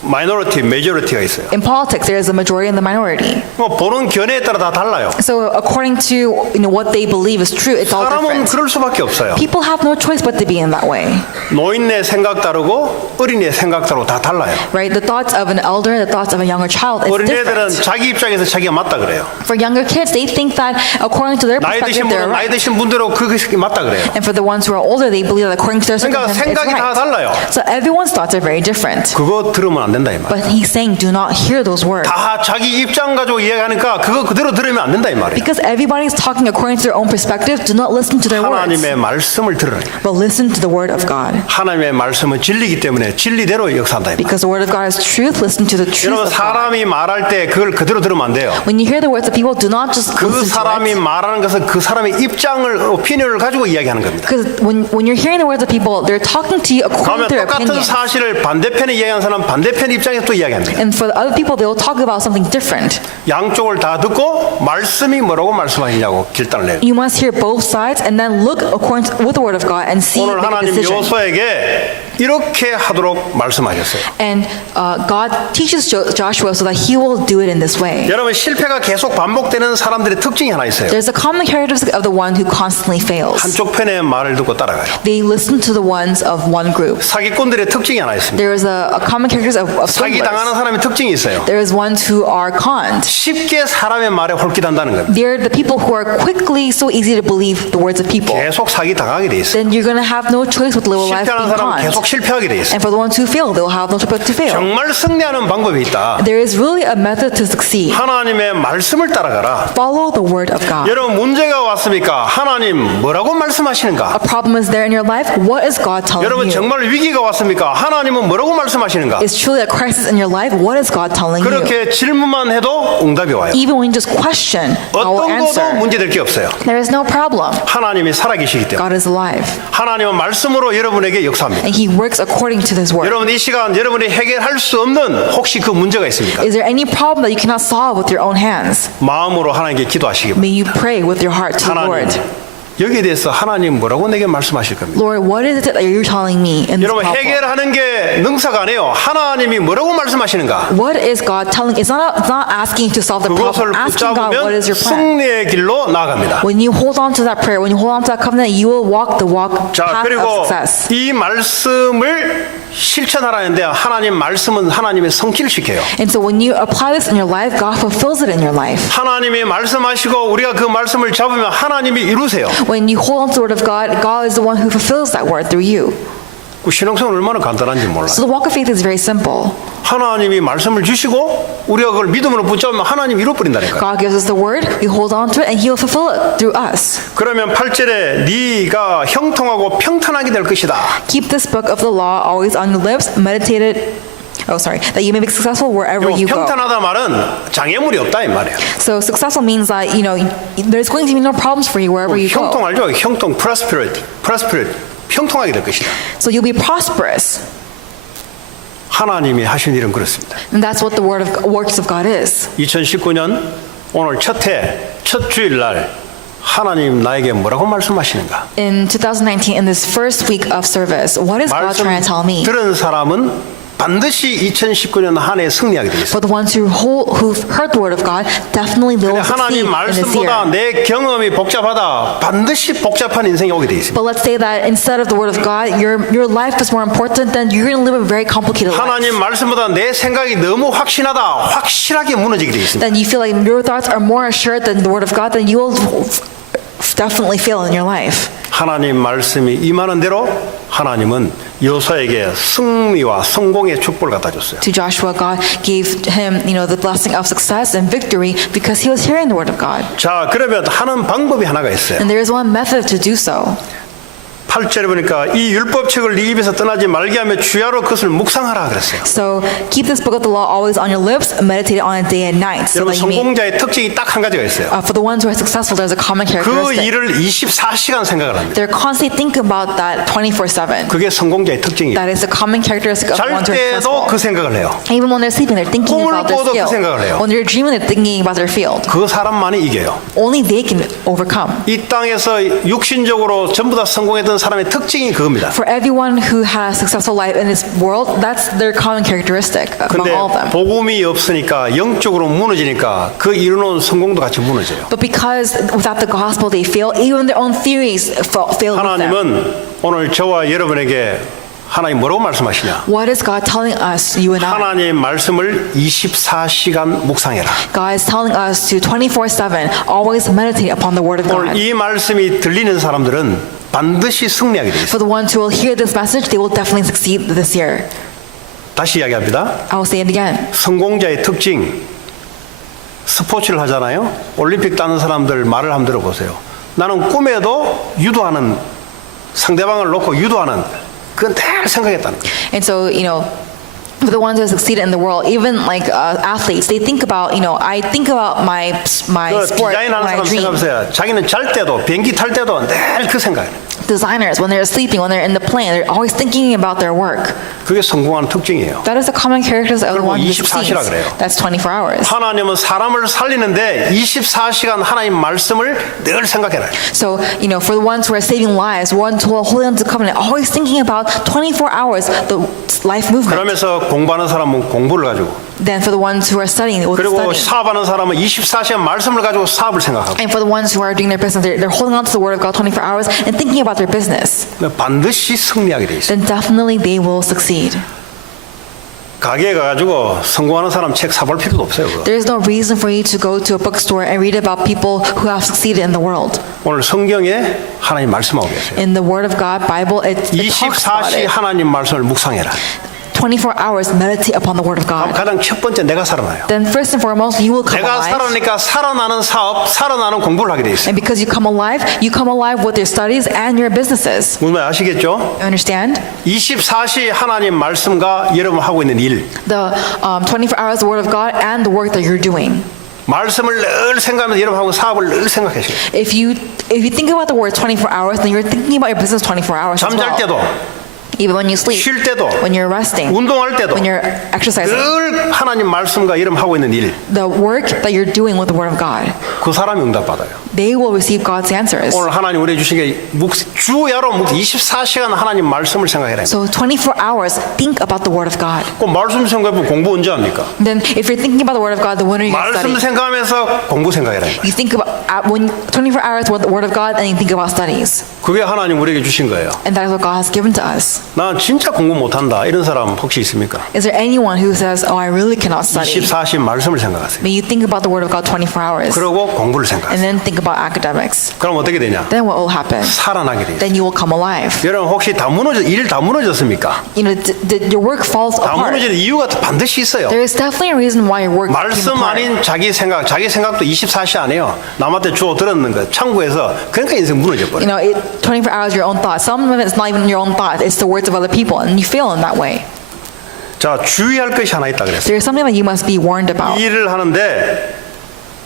마이너리티, 메저리티가 있어요. In politics, there is a majority and the minority. 뭐 보는 견해에 따라 다 달라요. So according to what they believe is true, it's all 사람은 different. 그럴 수밖에 없어요. People have no choice but to be in that way, 노인네 생각 다르고 어린이의 생각 다르고 다 달라요. right? The thoughts of an elder, the thoughts of a younger child is 어린애들은 different. 자기 입장에서 자기가 맞다 그래요. For younger kids, they think that according to their 나이 드신 perspective, they're 분은 나이 right. 드신 분대로 그것이 맞다 그래요. And for the ones who are older, they believe that according to their 그러니까 circumstances, it's 생각이 다 right. 달라요. So everyone's thoughts are very different. 그거 들으면 안 된다 이 말. But he's saying, do not hear those words. 다 자기 입장 가지고 이야기하니까 그거 그대로 들으면 안 된다 이 말이에요. Because everybody's talking according to their own perspective, do not listen to their words, 하나님의 말씀을 들으라. but listen to the word of God. 하나님의 말씀은 진리이기 때문에 진리대로 역사한다 이 말. Because the word of God is truth, listen to the truth 여러분 of God. 사람이 말할 때 그걸 그대로 들으면 안 돼요. When you hear the words of people, do not just 그 listen to 사람이 it. 말하는 것은 그 사람의 입장을 오피니언을 가지고 이야기하는 겁니다. Because when you're hearing the words of people, they're talking to you 그러면 according to their 똑같은 opinion. 사실을 반대편에 이야기하는 사람 반대편 입장에서 또 이야기합니다. And for the other people, they'll talk about something different. 양쪽을 다 듣고 말씀이 뭐라고 말씀하시냐고 결단을 내요. You must hear both sides and then look according to, with the word of God and see 오늘 make a 하나님 decision. 여호수아에게 이렇게 하도록 말씀하셨어요. And God teaches Joshua so that he will do it in this way. 여러분 실패가 계속 반복되는 사람들의 특징이 하나 있어요. There's a common characteristic of the one who constantly fails. 한쪽 편의 말을 듣고 따라가요. They listen to the ones of one group. 사기꾼들의 특징이 하나 있습니다. There is a common characteristic of 사기 당하는 swindlers. 사람의 특징이 있어요. There is ones who are conned. 쉽게 사람의 말에 홀깃한다는 겁니다. They're the people who are quickly so easy to believe the words of people. 계속 사기 당하게 돼 있어요. Then you're going to have no choice with little life 실패하는 being 사람은 conned. 계속 실패하게 돼 있어요. And for the ones who fail, they'll have no choice but to fail. 정말 승리하는 방법이 있다. There is really a method to succeed. 하나님의 말씀을 따라가라. Follow the word of God. 여러분 문제가 왔습니까? 하나님 뭐라고 말씀하시는가? A problem is there in your life. What is God telling 여러분 you? 정말 위기가 왔습니까? 하나님은 뭐라고 말씀하시는가? Is truly a crisis in your life? What is God telling you? 그렇게 질문만 해도 응답이 와요. Even when you just question, I will 어떤 것도 answer. 문제될 게 없어요. There is no problem. 하나님이 살아계시기 때문에 God is alive, 하나님은 말씀으로 여러분에게 역사합니다. and He works according to His word. 여러분 이 시간 여러분이 해결할 수 없는 혹시 그 문제가 있습니까? Is there any problem that you cannot solve with your own hands? 마음으로 하나님께 기도하시기 바랍니다. May you pray with your heart to the 하나님 Lord. 여기에 대해서 하나님 뭐라고 내게 말씀하실 겁니다. Lord, what is it that you're telling me in this 여러분 problem? 해결하는 게 능사가 아니에요. 하나님이 뭐라고 말씀하시는가? What is God telling? It's not asking to solve the 그것을 problem. Asking God, what 붙잡으면 is your plan? 승리의 길로 나아갑니다. When you hold on to that prayer, when you hold on to that covenant, you will walk the 자 path of 그리고 success. 이 말씀을 실천하라는데 하나님 말씀은 하나님의 성취를 시켜요. And so when you apply this in your life, God fulfills it in your life. 하나님이 말씀하시고 우리가 그 말씀을 잡으면 하나님이 이루세요. When you hold on to the word of God, God is the one who fulfills that word through you. 그 신앙생활 얼마나 간단한지 몰라요. So the walk of faith is very simple. 하나님이 말씀을 주시고 우리가 그걸 믿음으로 붙잡으면 하나님이 이루어버린다니까요. God gives us the word, we hold on to it, and He will fulfill it through us. 그러면 8절에 네가 형통하고 평탄하게 될 것이다. Keep this book of the law always on your lips, meditate it. That you may be successful wherever you go. 평탄하다 말은 장애물이 없다 이 말이에요. So successful means that there's going to be no problems for you wherever you go. 형통 알죠? 형통, prosperity, 형통하게 될 것이다. So you'll be prosperous. 하나님이 하신 일은 그렇습니다. And that's what the works of God is. 2019년 오늘 첫 주일날 하나님 나에게 뭐라고 말씀하시는가? In 2019, in this first week of service, what is God 말씀 trying to tell me? 들은 사람은 반드시 2019년 한 해 승리하게 되어 있습니다. For the ones who heard the word of God, definitely they will succeed 하나님 in this year. 말씀보다 내 경험이 복잡하다. 반드시 복잡한 인생이 오게 되어 있습니다. But let's say that instead of the word of God, your life is more important, then you're going to live a very complicated 하나님 life. 말씀보다 내 생각이 너무 확실하게 무너지게 되어 있습니다. Then you feel like your thoughts are more assured than the word of God, then you will definitely fail in your life. 하나님 말씀이 임하는 대로 하나님은 여호수아에게 승리와 성공의 축복을 갖다 줬어요. To Joshua, God gave him, the blessing of success and victory because he was hearing the word of God. 자, 그러면 하는 방법이 하나가 있어요. And there is one method to do so. 8절에 보니까 이 율법책을 네 입에서 떠나지 말게 하며 주야로 그것을 묵상하라 그랬어요. So keep this book of the law always on your lips, meditate on it day and night. So 여러분 that you may, 성공자의 특징이 딱 한 가지가 있어요. for the ones who are successful, there's a common 그 characteristic. 일을 24시간 생각을 합니다. They're constantly thinking about that 24/7. 그게 성공자의 특징이에요. That is the common characteristic of 잘 ones who are 때도 successful. 그 생각을 해요. Even when they're sleeping, they're thinking 꿈을 about their 꿔도 그 skill. 생각을 해요. When they're dreaming, they're thinking about their field. 그 사람만이 이겨요. Only they can overcome. 이 땅에서 육신적으로 전부 다 성공했던 사람의 특징이 그겁니다. For everyone who has a successful life in this world, that's their common characteristic among 근데 all of them. 복음이 없으니까 영적으로 무너지니까 그 이루는 성공도 같이 무너져요. But because without the gospel they fail, even their own theories fail with them. 하나님은 오늘 저와 여러분에게 하나님 뭐라고 말씀하시냐? What is God telling us, you and I? 하나님 말씀을 24시간 묵상해라. God is telling us to 24/7 always meditate upon the word of 오늘 God. 이 말씀이 들리는 사람들은 반드시 승리하게 되어 있어요. For the ones who will hear this message, they will definitely succeed this year. 다시 이야기합니다. I will say it again. 성공자의 특징, 스포츠를 하잖아요. 올림픽 따는 사람들 말을 한번 들어보세요. 나는 꿈에도 유도하는, 상대방을 놓고 유도하는, 그건 늘 생각했다는 거예요. And so, for the ones who have succeeded in the world, even like athletes, they think about, I think about my 그 sport, 디자인하는 my 사람 dream. 생각해보세요. 자기는 잘 때도, 비행기 탈 때도 늘 그 생각이에요. Designers, when they're sleeping, when they're in the plane, they're always thinking about their work. 그게 성공하는 특징이에요. That is the common characteristics of the 그리고 one who succeeds. 24시라 그래요. That's 24 hours. 하나님은 사람을 살리는데 24시간 하나님 말씀을 늘 생각해라. So, for the ones who are saving lives, ones who are holding on to the covenant, always thinking about 24 hours, the life movement. 그러면서 공부하는 사람은 공부를 가지고, Then for the ones who are studying, with 그리고 studying. 사업하는 사람은 24시간 말씀을 가지고 사업을 생각하고, And for the ones who are doing their business, they're holding on to the word of God 24 hours and thinking about their business. 반드시 승리하게 돼 있어요. Then definitely they will succeed. 가게에 가가지고 성공하는 사람 책 사볼 필요도 없어요. 그거. There is no reason for you to go to a bookstore and read about people who have succeeded in the world. 오늘 성경에 하나님 말씀하고 계세요. In the Word of God, Bible, it talks about 24시 it. 하나님 말씀을 묵상해라. 24 hours meditate upon the Word of God. 가장 첫 번째 내가 살아나요. Then first and foremost, you will come 내가 alive. 살아나니까 살아나는 사업, 살아나는 공부를 하게 돼 있어요. And because you come alive with your studies and your businesses. 무슨 말 아시겠죠? You understand? 24시 하나님 말씀과 여러분 하고 있는 일, The 24 hours, the Word of God, and the work that you're doing. 말씀을 늘 생각하면서 여러분하고 사업을 늘 생각하시고, If you think about the word 24 hours, then you're thinking about your business 24 hours as 잠잘 well. 때도, Even when you sleep, 쉴 때도, when you're resting, 운동할 때도 when you're exercising, 늘 하나님 말씀과 여러분 하고 있는 일, the work that you're doing with the Word of God, 그 사람이 응답받아요. they will receive God's answers. 오늘 하나님 우리에게 주신 게 주야로 24시간 하나님 말씀을 생각해라. So 24 hours, think about the Word of God. 그 말씀 생각해보면 공부 언제 합니까? Then if you're thinking about the Word of God, then when are you going to 말씀 study? 생각하면서 공부 생각해라. You think about when 24 hours with the Word of God, and you think about studies. 그게 하나님 우리에게 주신 거예요. And that is what God has given to us. 난 진짜 공부 못한다 이런 사람 혹시 있습니까? Is there anyone who says, "Oh, I really cannot study"? 24시 말씀을 생각하세요. May you think about the Word of God 24 hours, 그리고 공부를 and 생각하세요. then think about academics. 그럼 어떻게 되냐? Then what will happen? 살아나게 돼요. Then you will come alive. 여러분 혹시 일 다 무너졌습니까? Your work falls 다 apart. 무너지는 이유가 반드시 있어요. There is definitely a reason why your work came 말씀 apart. 아닌 자기 생각도 24시 아니에요. 남한테 주워 들었는 거 참고해서 그러니까 인생 무너져 버려. 24 hours your own thoughts. Some of it's not even your own thoughts. It's the words of other people, and you fail in that way. 자, 주의할 것이 하나 있다 그랬어요. There is something that you must be warned about. 이 일을 하는데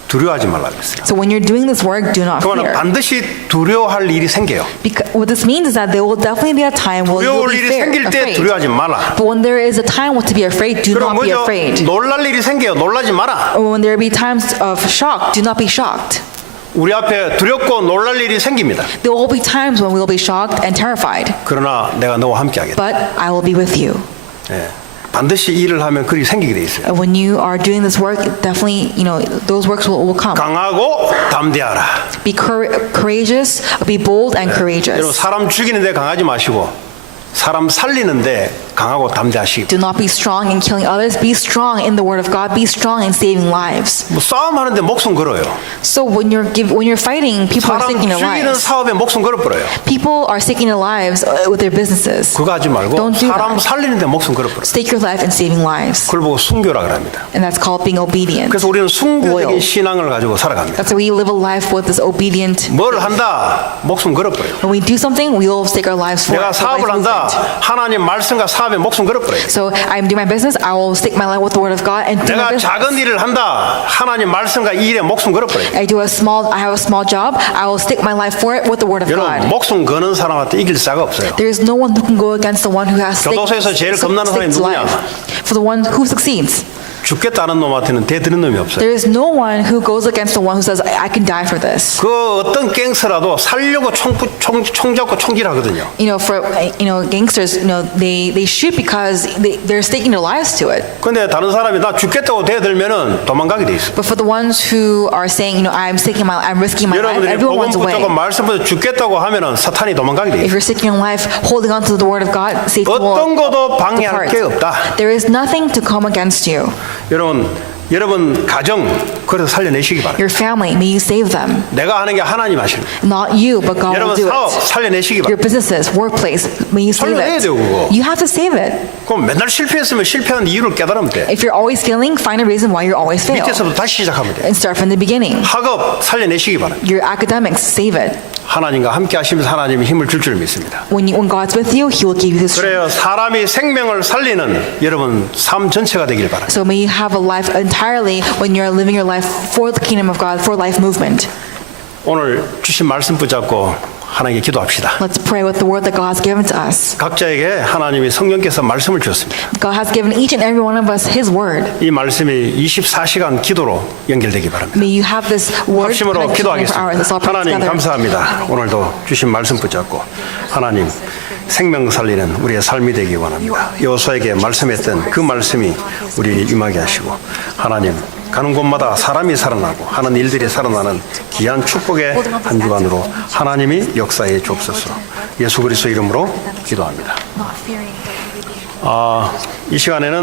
두려워하지 말라 그랬어요. So when you're doing this work, do not 그러면 fear. 반드시 두려워할 일이 생겨요. Because what this means is that there will definitely be a time where you will 두려울 be 일이 생길 때 afraid. 두려워하지 말라. But when there is a time to be afraid, do 그럼 not be 먼저 afraid. 놀랄 일이 생겨요. 놀라지 마라. Or when there be times of shock, do not be shocked. 우리 앞에 두렵고 놀랄 일이 생깁니다. There will be times when we will be shocked and terrified. 그러나 내가 너와 함께하겠다. But I will be with you. 예. 반드시 일을 하면 그리 생기게 돼 있어요. And when you are doing this work, definitely, those works will come. 강하고 담대하라. Be courageous, be bold and 여러분 courageous. 사람 죽이는데 강하지 마시고 사람 살리는데 강하고 담대하시고. Do not be strong in killing others. Be strong in the Word of God. Be strong in saving lives. 뭐 싸움하는데 목숨 걸어요. So when you're fighting, people are 사람 taking their 죽이는 lives. 사업에 목숨 걸어버려요. People are taking their lives with their businesses. 그거 하지 말고 Don't do 사람 that. 살리는데 목숨 걸어버려요. Stake your life in saving lives. 그걸 보고 순교라 그럽니다. And that's called being obedient. 그래서 우리는 순교적인 Loyal. 신앙을 가지고 살아갑니다. That's why we live a life with this obedient. 뭘 한다? 목숨 걸어버려요. When we do something, we will stake our lives for 내가 it. 사업을 한다. 하나님 말씀과 사업에 목숨 걸어버려요. So I'm doing my business. I will stake my life with the Word of God and do my 내가 business. 작은 일을 한다. 하나님 말씀과 이 일에 목숨 걸어버려요. I have a small job. I will stake my life for it with the Word of 여러분 God. 목숨 거는 사람한테 이길 자가 없어요. There is no one who can go against the one who has 교도소에서 제일 겁나는 사람이 staked 누구냐? life. For the one who succeeds, 죽겠다는 놈한테는 대드는 놈이 없어요. there is no one who goes against the one who says, I can die for this. 그 어떤 갱스라도 살려고 총 잡고 총질하거든요. For gangsters, they shoot because they're staking their lives to it. 근데 다른 사람이 나 죽겠다고 대들면은 도망가게 돼 있어요. But for the ones who are saying, I'm risking my life, 여러분들이 everyone 복음 runs away. 붙잡고 말씀부터 죽겠다고 하면은 사탄이 도망가게 돼 If 있어요. you're seeking your life, holding on to the Word of God, Satan 어떤 will 것도 방해할 depart. 게 없다. There is nothing to come against you. 여러분 가정 그래서 살려내시기 바랍니다. Your family, may you save them. 내가 하는 게 하나님 하시는 거예요. Not you, but God will 여러분 do 사업 it. 살려내시기 Your 바랍니다. businesses, workplace, may you save 살려내야 it. 돼요, 그거. You have to save it. 그럼 맨날 실패했으면 실패한 이유를 깨달으면 돼. If you're always failing, find a reason why you're always fail. 밑에서부터 다시 시작하면 돼. And start from the beginning. 학업 살려내시기 바랍니다. Your academics, save it. 하나님과 함께 하시면서 하나님이 힘을 줄 줄 믿습니다. When God's with you, He will give you the strength. 그래요. 사람이 생명을 살리는 여러분 삶 전체가 되길 바랍니다. So may you have a life entirely when you're living your life for the kingdom of God, for life movement. 오늘 주신 말씀 붙잡고 하나님께 기도합시다. Let's pray with the word that God has given to us. 각자에게 하나님이 성령께서 말씀을 주셨습니다. God has given each and every one of us His word. 이 말씀이 24시간 기도로 연결되기 바랍니다. May you have this word 합심으로 connected for hours. Let's 기도하겠습니다. all pray 하나님 together. 감사합니다. 오늘도 주신 말씀 붙잡고 하나님 생명 살리는 우리의 삶이 되기 원합니다. 여호수아에게 말씀했던 그 말씀이 우리를 임하게 하시고 하나님 가는 곳마다 사람이 살아나고 하는 일들이 살아나는 귀한 축복의 한 주간으로 하나님이 역사에 주옵소서. 예수 그리스도 이름으로 기도합니다. 이 시간에는